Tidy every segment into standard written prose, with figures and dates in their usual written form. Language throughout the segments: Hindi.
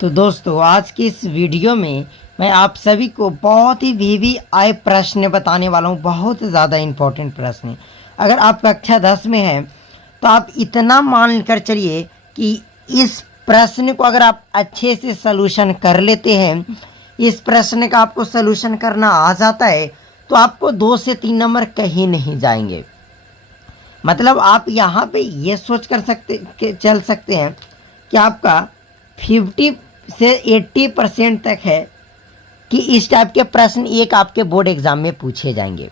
तो दोस्तों आज की इस वीडियो में मैं आप सभी को बहुत ही वीवीआई प्रश्न बताने वाला हूँ। बहुत ज़्यादा इम्पोर्टेंट प्रश्न है। अगर आप कक्षा 10 में हैं तो आप इतना मान कर चलिए कि इस प्रश्न को अगर आप अच्छे से सलूशन कर लेते हैं, इस प्रश्न का आपको सलूशन करना आ जाता है तो आपको 2 से 3 नंबर कहीं नहीं जाएंगे। मतलब आप यहाँ पे ये सोच कर चल सकते हैं कि आपका 50 से 80% तक है कि इस टाइप के प्रश्न एक आपके बोर्ड एग्जाम में पूछे जाएंगे।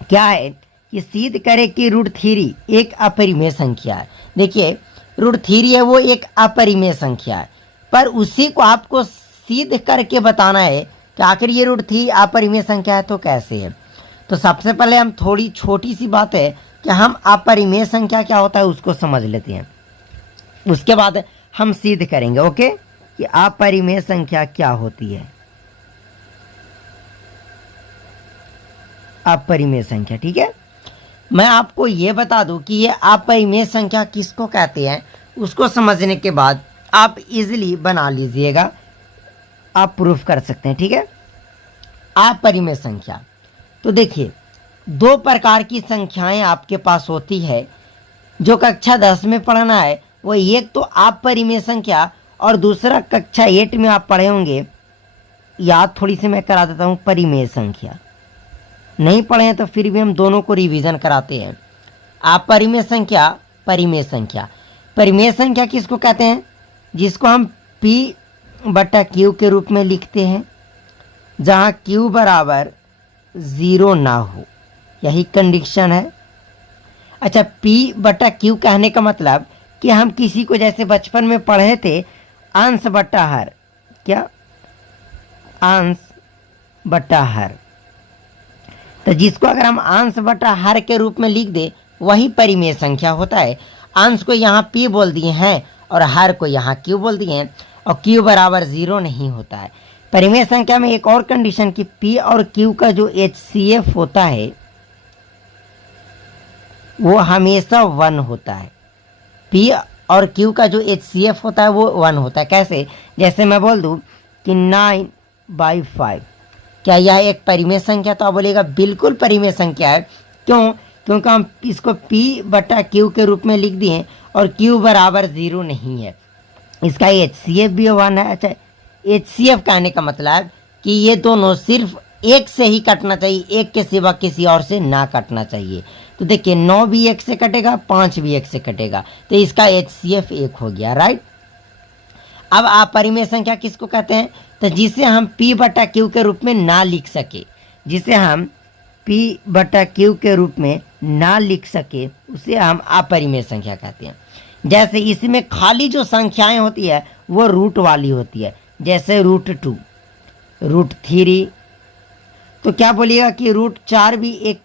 क्या है कि सिद्ध करें कि √3 एक अपरिमेय संख्या है। देखिए √3 है वो एक अपरिमेय संख्या है, पर उसी को आपको सिद्ध करके बताना है कि आखिर ये √3 अपरिमेय संख्या है तो कैसे है। तो सबसे पहले हम थोड़ी छोटी सी बात है कि हम अपरिमेय संख्या क्या होता है उसको समझ लेते हैं, उसके बाद हम सिद्ध करेंगे। ओके, कि अपरिमेय संख्या क्या होती है। अपरिमेय संख्या, ठीक है। मैं आपको ये बता दूं कि ये अपरिमेय संख्या किसको कहते हैं, उसको समझने के बाद आप इजीली बना लीजिएगा, आप प्रूफ कर सकते हैं, ठीक है। अपरिमेय संख्या, तो देखिए 2 प्रकार की संख्याएं आपके पास होती है जो कक्षा 10 में पढ़ना है। वो एक तो अपरिमेय संख्या और दूसरा कक्षा 8 में आप पढ़े होंगे, याद थोड़ी सी मैं करा देता हूँ, परिमेय संख्या। नहीं पढ़े हैं तो फिर भी हम दोनों को रिवीजन कराते हैं। अपरिमेय संख्या, परिमेय संख्या। परिमेय संख्या किसको कहते हैं, जिसको हम P/Q के रूप में लिखते हैं, जहाँ Q बराबर 0 ना हो, यही कंडीशन है। अच्छा, P/Q कहने का मतलब कि हम किसी को जैसे बचपन में पढ़े थे अंश बटा हर, क्या अंश बटा हर, तो जिसको अगर हम अंश बटा हर के रूप में लिख दे वही परिमेय संख्या होता है। अंश को यहाँ P बोल दिए हैं और हर को यहाँ Q बोल दिए हैं, और Q बराबर 0 नहीं होता है। परिमेय संख्या में एक और कंडीशन कि P और Q का जो HCF होता है वो हमेशा 1 होता है। P और Q का जो HCF होता है वो 1 होता है। कैसे, जैसे मैं बोल दूं कि 9/5, क्या यह एक परिमेय संख्या, तो आप बोलेगा बिल्कुल परिमेय संख्या है। क्यों, क्योंकि हम इसको P/Q के रूप में लिख दिए और Q बराबर 0 नहीं है, इसका HCF भी 1 है। अच्छा, HCF कहने का मतलब कि ये दोनों सिर्फ एक से ही कटना चाहिए, एक के सिवा किसी और से ना कटना चाहिए। तो देखिए 9 भी 1 से कटेगा, 5 भी 1 से कटेगा, तो इसका HCF 1 हो गया, राइट। अब अपरिमेय संख्या किसको कहते हैं, तो जिसे हम P/Q के रूप में ना लिख सके, जिसे हम P/Q के रूप में ना लिख सके उसे हम अपरिमेय संख्या कहते हैं। जैसे इसमें खाली जो संख्याएं होती है वो रूट वाली होती है, जैसे √2, √3, तो क्या बोलिएगा कि √4 भी एक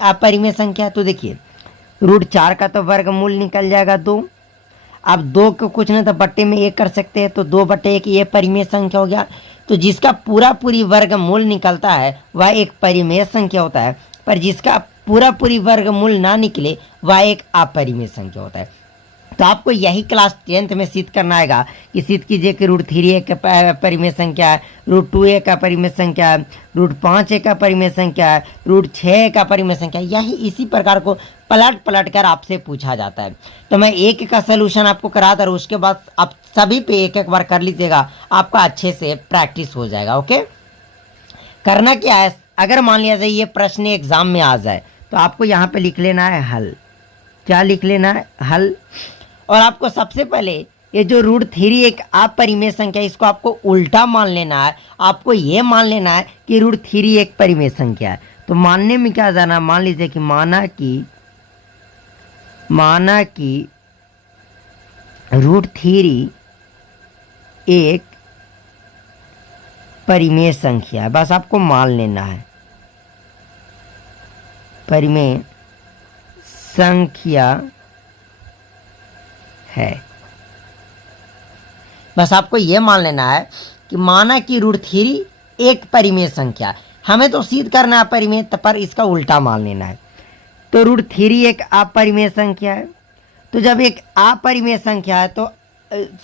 अपरिमेय संख्या है। तो देखिए √4 का तो वर्गमूल निकल जाएगा 2। अब 2 को कुछ नहीं तो बट्टे में 1 कर सकते हैं, तो 2/1 ये परिमेय संख्या हो गया। तो जिसका पूरी वर्गमूल निकलता है वह एक परिमेय संख्या होता है, पर जिसका पूरी वर्गमूल ना निकले वह एक अपरिमेय संख्या होता है। तो आपको यही क्लास 10th में सिद्ध करना आएगा कि सिद्ध कीजिए कि √3 एक परिमेय संख्या है, √2 एक परिमेय संख्या है, √5 एक परिमेय संख्या है, √6 एक परिमेय संख्या है। यही इसी प्रकार को पलट कर आपसे पूछा जाता है। तो मैं एक का सलूशन आपको करा था, उसके बाद आप सभी पे एक बार कर लीजिएगा, आपका अच्छे से प्रैक्टिस हो जाएगा। ओके, करना क्या है, अगर मान लिया जाए ये प्रश्न एग्जाम में आ जाए तो आपको यहाँ पे लिख लेना है हल। क्या लिख लेना है, हल। और आपको सबसे पहले ये जो √3 एक अपरिमेय संख्या है इसको आपको उल्टा मान लेना है। आपको ये मान लेना है कि √3 एक परिमेय संख्या है। तो मानने में क्या जाना, मान लीजिए कि माना कि √3 एक परिमेय संख्या है, बस आपको मान लेना है परिमेय संख्या है। बस आपको यह मान लेना है कि माना कि √3 एक परिमेय संख्या, हमें तो सिद्ध करना है परिमेय, पर इसका उल्टा मान लेना है। तो √3 एक अपरिमेय संख्या है। तो जब एक अपरिमेय संख्या है तो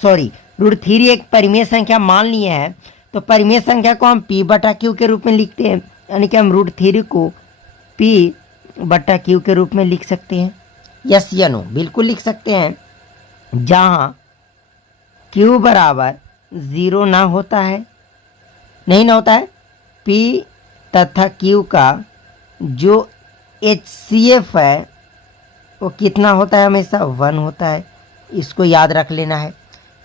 सॉरी √3 एक परिमेय संख्या मान लिए हैं, तो परिमेय संख्या को हम p बटा क्यू के रूप में लिखते हैं, यानी कि हम √3 को p बटा क्यू के रूप में लिख सकते हैं। यस या नो? बिल्कुल लिख सकते हैं। जहाँ q बराबर 0 ना होता है, नहीं ना होता है, p तथा q का जो HCF है वो कितना होता है? हमेशा 1 होता है। इसको याद रख लेना है।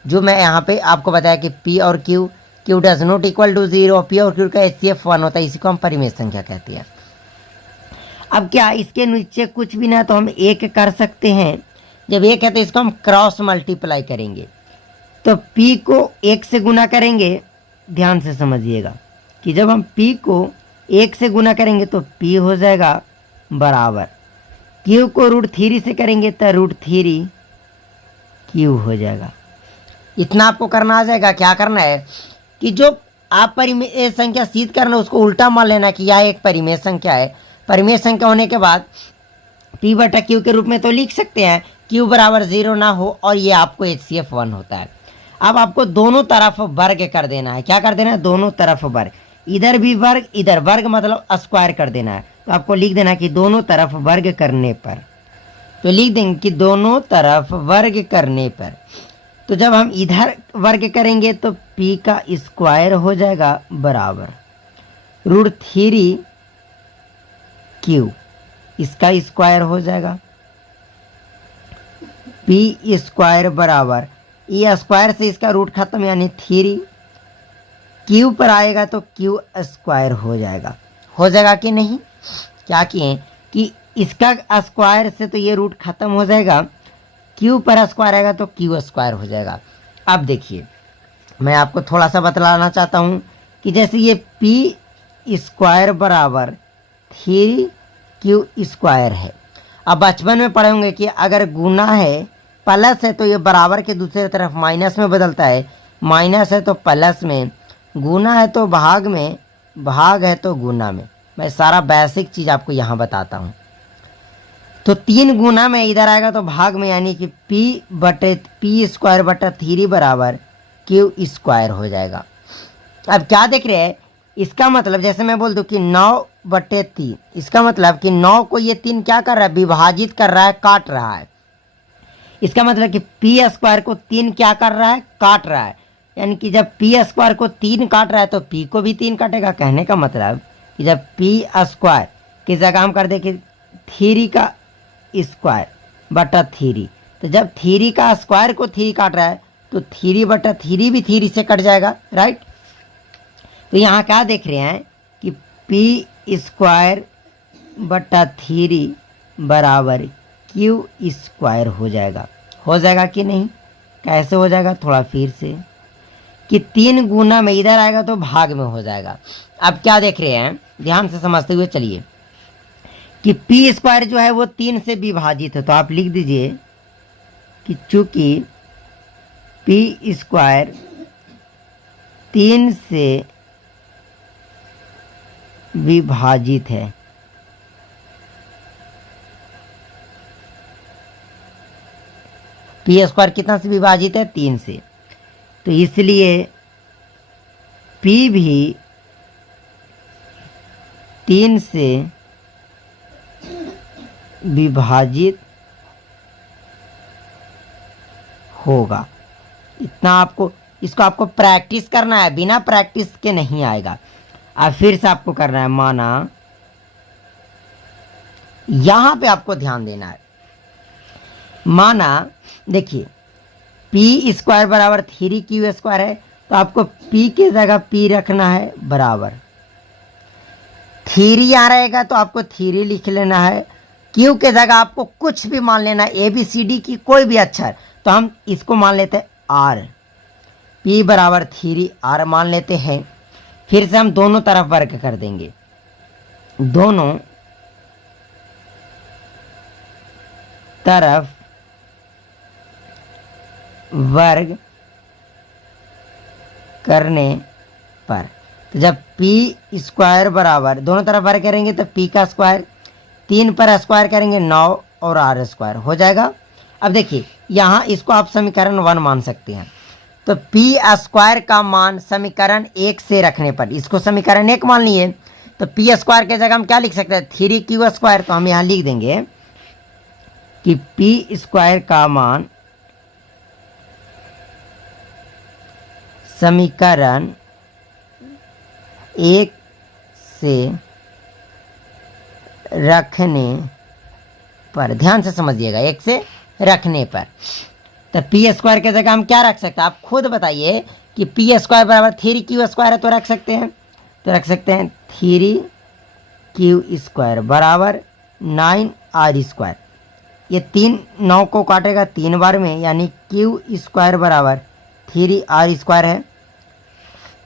जो मैं यहाँ पे आपको बताया कि P और Q does not equal to 0, P और Q का HCF 1 होता है, इसी को हम परिमेय संख्या कहते हैं। अब क्या इसके नीचे कुछ भी ना, तो हम एक कर सकते हैं। जब एक है तो इसको हम क्रॉस मल्टीप्लाई करेंगे, तो P को 1 से गुना करेंगे। ध्यान से समझिएगा कि जब हम P को 1 से गुना करेंगे तो P हो जाएगा बराबर, Q को √3 से करेंगे तो √3 Q हो जाएगा। इतना आपको करना आ जाएगा। क्या करना है कि जो आप परिमेय संख्या सिद्ध करना, उसको उल्टा मान लेना कि यह एक परिमेय संख्या है। परिमेय संख्या होने के बाद P बटा Q के रूप में तो लिख सकते हैं, Q बराबर 0 ना हो और ये आपको HCF 1 होता है। अब आपको दोनों तरफ वर्ग कर देना है। क्या कर देना है? दोनों तरफ वर्ग, इधर भी वर्ग, इधर वर्ग, मतलब स्क्वायर कर देना है। तो आपको लिख देना कि दोनों तरफ वर्ग करने पर, तो लिख देंगे कि दोनों तरफ वर्ग करने पर, तो जब हम इधर वर्ग करेंगे तो P का स्क्वायर हो जाएगा बराबर √3 Q, इसका स्क्वायर हो जाएगा P स्क्वायर बराबर, ये स्क्वायर से इसका रूट खत्म, यानी 3 Q पर आएगा तो Q स्क्वायर हो जाएगा। हो जाएगा कि नहीं? क्या किए कि इसका स्क्वायर से तो ये रूट खत्म हो जाएगा, Q पर स्क्वायर आएगा तो Q स्क्वायर हो जाएगा। अब देखिए, मैं आपको थोड़ा सा बतलाना चाहता हूँ कि जैसे ये P स्क्वायर बराबर 3Q स्क्वायर है। अब बचपन में पढ़े होंगे कि अगर गुना है, प्लस है, तो ये बराबर के दूसरी तरफ माइनस में बदलता है, माइनस है तो प्लस में, गुना है तो भाग में, भाग है तो गुना में। मैं सारा बेसिक चीज़ आपको यहाँ बताता हूँ। तो 3 गुना में इधर आएगा तो भाग में, यानी कि P स्क्वायर बटा 3 बराबर Q स्क्वायर हो जाएगा। अब क्या देख रहे हैं? इसका मतलब जैसे मैं बोल दूँ कि 9/3, इसका मतलब कि 9 को ये 3 क्या कर रहा है? विभाजित कर रहा है, काट रहा है। इसका मतलब कि P स्क्वायर को 3 क्या कर रहा है? काट रहा है। यानी कि जब P स्क्वायर को 3 काट रहा है तो P को भी 3 काटेगा। कहने का मतलब कि जब P स्क्वायर की जगह हम कर दे कि 3 का स्क्वायर बटा 3, तो जब 3 का स्क्वायर को 3 काट रहा है तो 3/3 भी 3 से कट जाएगा, राइट? तो यहाँ क्या देख रहे हैं कि P स्क्वायर बटा 3 बराबर Q स्क्वायर हो जाएगा। हो जाएगा कि नहीं? कैसे हो जाएगा? थोड़ा फिर से, कि 3 गुना में इधर आएगा तो भाग में हो जाएगा। अब क्या देख रहे हैं? ध्यान से समझते हुए चलिए कि P स्क्वायर जो है वो 3 से विभाजित है, तो आप लिख दीजिए कि चूंकि P स्क्वायर 3 से विभाजित है, P स्क्वायर कितना से विभाजित है? 3 से, तो इसलिए P भी 3 से विभाजित होगा। इतना आपको, इसको आपको प्रैक्टिस करना है, बिना प्रैक्टिस के नहीं आएगा। अब फिर से आपको करना है, माना यहां पे आपको ध्यान देना है। माना देखिए P स्क्वायर बराबर 3Q स्क्वायर है, तो आपको P की जगह P रखना है बराबर 3 यहाँ रहेगा तो आपको 3 लिख लेना है। Q के जगह आपको कुछ भी मान लेना, ABCD की कोई भी अक्षर, तो हम इसको मान लेते हैं R, P बराबर 3R मान लेते हैं। फिर से हम दोनों तरफ वर्ग कर देंगे, दोनों तरफ वर्ग करने पर, तो जब P स्क्वायर बराबर, दोनों तरफ वर्ग करेंगे तो P का स्क्वायर, 3 पर स्क्वायर करेंगे 9 और R स्क्वायर हो जाएगा। अब देखिए यहाँ इसको आप समीकरण 1 मान सकते हैं। तो पी स्क्वायर का मान समीकरण 1 से रखने पर, इसको समीकरण 1 मान लिए, तो पी स्क्वायर के जगह हम क्या लिख सकते हैं, 3q²। तो हम यहाँ लिख देंगे कि पी स्क्वायर का मान समीकरण 1 से रखने पर, ध्यान से समझिएगा, 1 से रखने पर, तो पी स्क्वायर के जगह हम क्या रख सकते हैं, आप खुद बताइए कि पी स्क्वायर बराबर 3q² है, तो रख सकते हैं, 3q² बराबर 9r²। ये 3 9 को काटेगा 3 बार में, यानी q² बराबर 3r² है।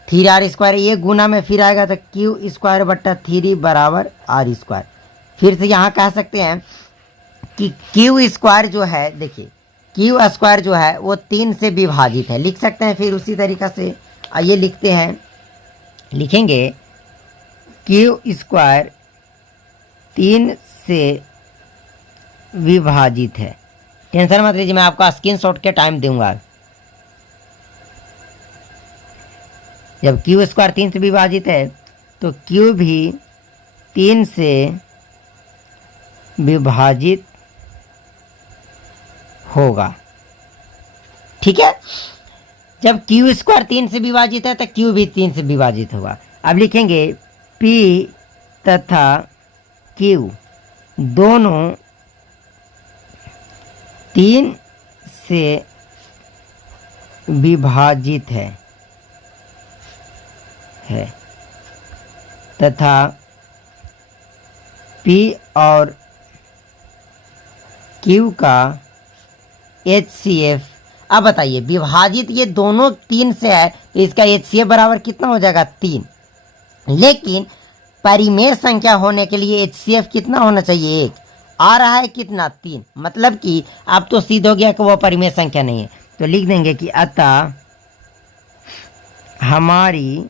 3r² ये गुना में फिर आएगा, तो q² बट्टा 3 बराबर r²। फिर से यहाँ कह सकते हैं कि q² जो है, देखिए q² जो है वो 3 से विभाजित है, लिख सकते हैं। फिर उसी तरीक़ा से आइए लिखते हैं, लिखेंगे q² 3 से विभाजित है। टेंशन मत लीजिए, मैं आपका स्क्रीनशॉट के टाइम दूंगा। जब q² 3 से विभाजित है तो q भी 3 से विभाजित होगा, ठीक है। जब q² 3 से विभाजित है तो q भी 3 से विभाजित होगा। अब लिखेंगे p तथा q दोनों 3 से विभाजित है तथा p और q का HCF। अब बताइए, विभाजित ये दोनों 3 से है तो इसका HCF बराबर कितना हो जाएगा, 3। लेकिन परिमेय संख्या होने के लिए HCF कितना होना चाहिए, 1। आ रहा है कितना, 3, मतलब कि अब तो सिद्ध हो गया कि वो परिमेय संख्या नहीं है। तो लिख देंगे कि अतः हमारी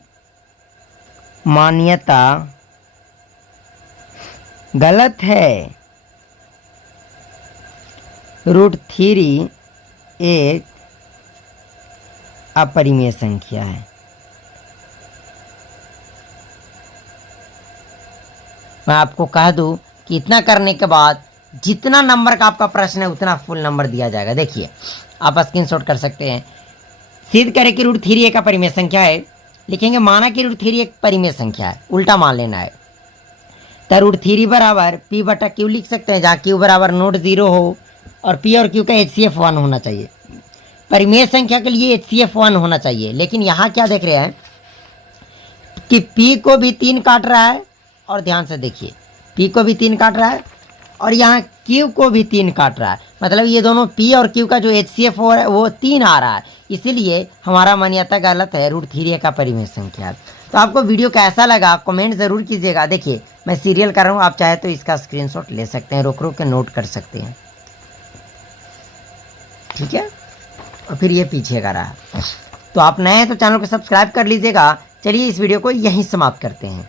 मान्यता गलत है। √3 एक अपरिमेय संख्या है। मैं आपको कह दूं कि इतना करने के बाद जितना नंबर का आपका प्रश्न है उतना फुल नंबर दिया जाएगा। देखिए, आप स्क्रीनशॉट कर सकते हैं। सिद्ध करें कि √3 एक अपरिमेय संख्या है, लिखेंगे माना कि √3 एक परिमेय संख्या है, उल्टा मान लेना है। तो √3 बराबर p बटा q लिख सकते हैं, जहाँ q बराबर नोट 0 हो और p और q का HCF 1 होना चाहिए। परिमेय संख्या के लिए HCF 1 होना चाहिए, लेकिन यहाँ क्या देख रहे हैं कि p को भी 3 काट रहा है, और ध्यान से देखिए p को भी 3 काट रहा है और यहाँ q को भी 3 काट रहा है, मतलब ये दोनों p और q का जो HCF हो रहा है वो 3 आ रहा है, इसीलिए हमारा मान्यता गलत है, √3 का परिमेय संख्या है। तो आपको वीडियो कैसा लगा कमेंट ज़रूर कीजिएगा। देखिए, मैं सीरियल कर रहा हूँ, आप चाहे तो इसका स्क्रीनशॉट ले सकते हैं, रोक रोक के नोट कर सकते हैं, ठीक है। और फिर ये पीछे का रहा। तो आप नए हैं तो चैनल को सब्सक्राइब कर लीजिएगा। चलिए इस वीडियो को यहीं समाप्त करते हैं।